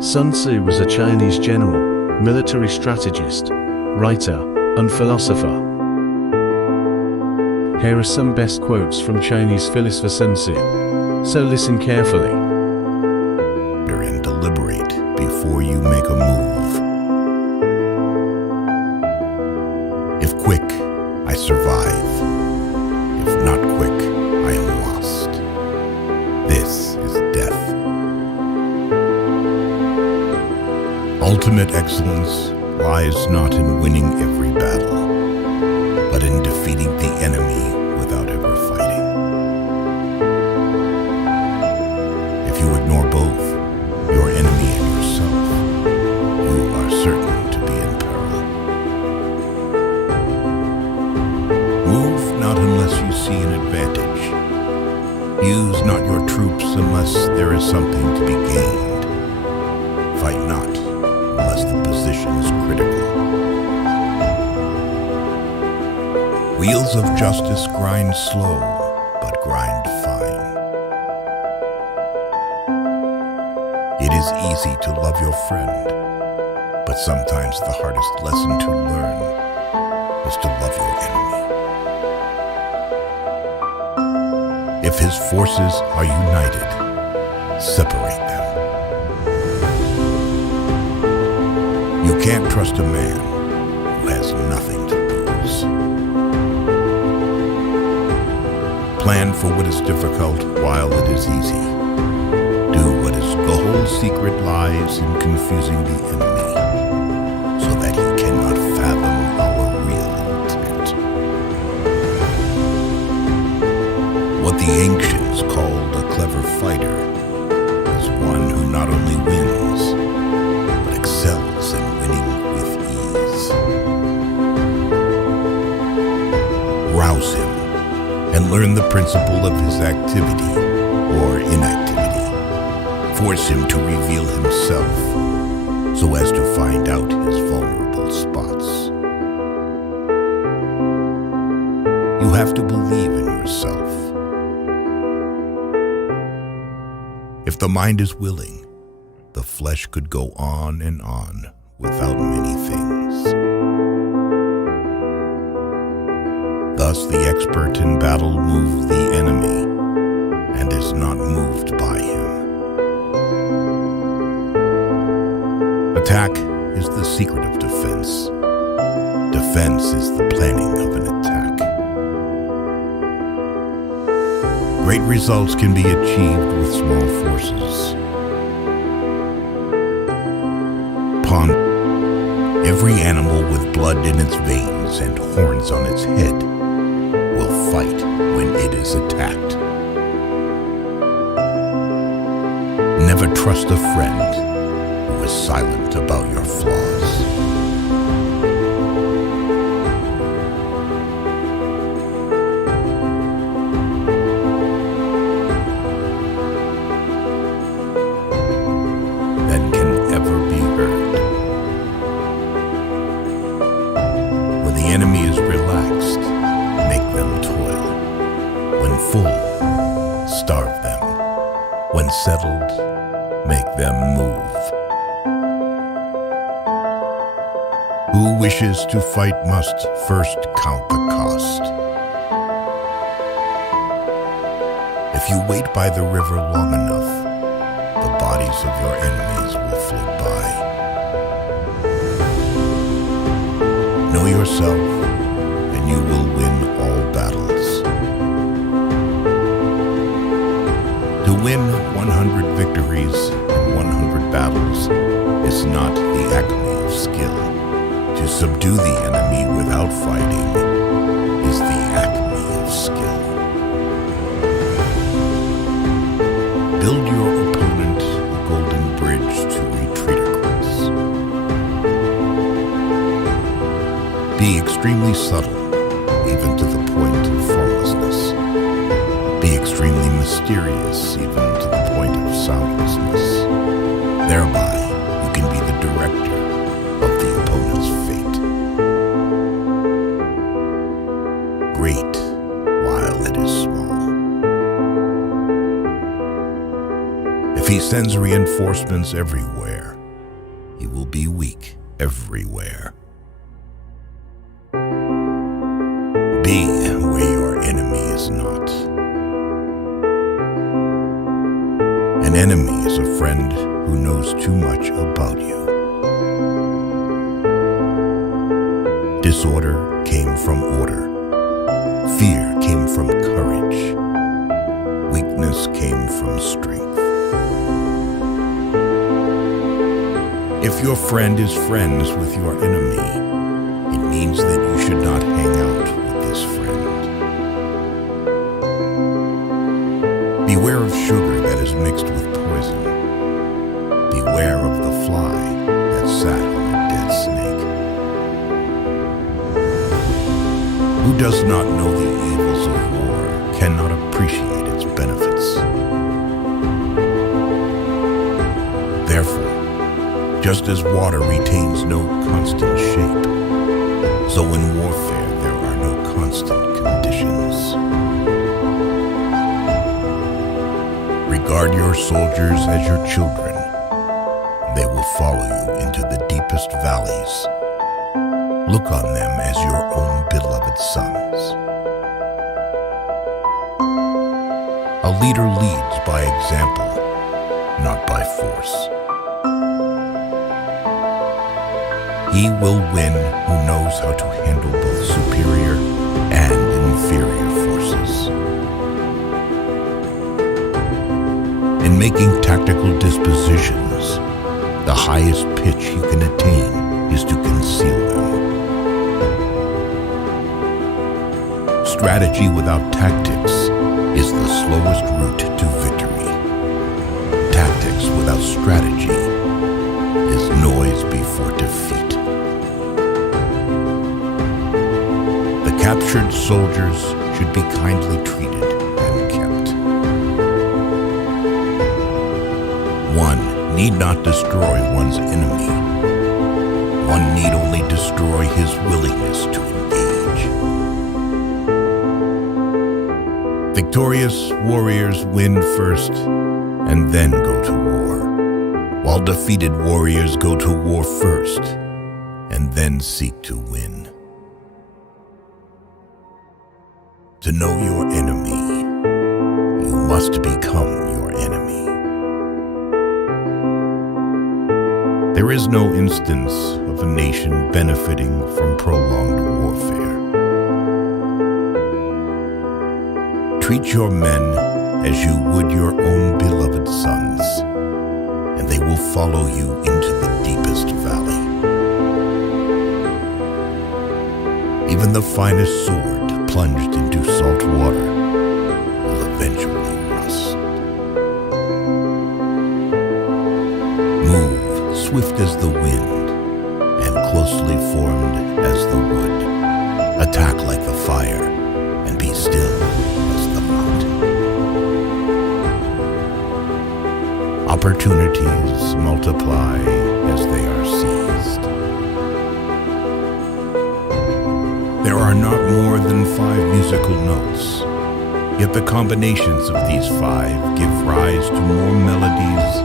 Sun Tzu was a Chinese general, military strategist, writer, and philosopher. Here are some best quotes from Chinese philosopher Sun Tzu, so listen carefully. And deliberate before you make a move. If quick, I survive. If not quick, I am lost. This is death. Ultimate excellence lies not in winning every battle, but in defeating the enemy without ever fighting. If you ignore both, your enemy and yourself, you are certain to be in peril. Move not unless you see an advantage. Use not your troops unless there is something to be gained. Fight not unless the position is critical. Wheels of justice grind slow, but grind fine. It is easy to love your friend, but sometimes the hardest lesson to learn is to love your enemy. If his forces are united, separate them. You can't trust a man who has nothing to lose. Plan for what is difficult while it is easy. The whole secret lies in confusing the enemy, so that he cannot fathom our real intent. What the ancients called a clever fighter is one who not only wins, but excels in winning with ease. Rouse him and learn the principle of his activity or inactivity. Force him to reveal himself so as to find out his vulnerable spots. You have to believe in yourself. If the mind is willing, the flesh could go on and on without many things. Thus the expert in battle moves the enemy and is not moved by him. Attack is the secret of defense. Defense is the planning of an attack. Great results can be achieved with small forces. Every animal with blood in its veins and horns on its head will fight when it is attacked. Never trust a friend who is silent about your flaws. Than can ever be heard. When the enemy is relaxed, make them toil. When full, starve them. When settled, make them move. Who wishes to fight must first count the cost. If you wait by the river long enough, the bodies of your enemies will float by. Know yourself, and you will win all battles. To win 100 victories in 100 battles is not the acme of skill. To subdue the enemy without fighting is the acme of skill. Build your opponent a golden bridge to retreat across. Be extremely subtle, even to the point of formlessness. Be extremely mysterious, even to the point of soundlessness. Thereby, you can be the director of the opponent's fate. Great while it is small. If he sends reinforcements everywhere, he will be weak everywhere. Be where your enemy is not. An enemy is a friend who knows too much about you. Disorder came from order. Fear came from courage. Weakness came from strength. If your friend is friends with your enemy, it means that you should not hang out with this friend. Beware of sugar that is mixed with poison. Beware of the fly that sat on a dead snake. Who does not know the evils of war cannot appreciate its benefits. Therefore, just as water retains no constant shape, so in warfare there are no constant conditions. Regard your soldiers as your children. They will follow you into the deepest valleys. Look on them as your own beloved sons. A leader leads by example, not by force. He will win who knows how to handle both superior and inferior forces. In making tactical dispositions, the highest pitch you can attain is to conceal them. Strategy without tactics is the slowest route to victory. Tactics without strategy is noise before defeat. The captured soldiers should be kindly treated and kept. One need not destroy one's enemy. One need only destroy his willingness to engage. Victorious warriors win first and then go to war, while defeated warriors go to war first and then seek to win. To know your enemy, you must become your enemy. There is no instance of a nation benefiting from prolonged warfare. Treat your men as you would your own beloved sons, and they will follow you into the deepest valley. Even the finest sword plunged into salt water will eventually rust. Move swift as the wind and closely formed as the wood. Attack like the fire and be still as the mountain. Opportunities multiply as they are seized. There are not more than 5 musical notes, yet the combinations of these 5 give rise to more melodies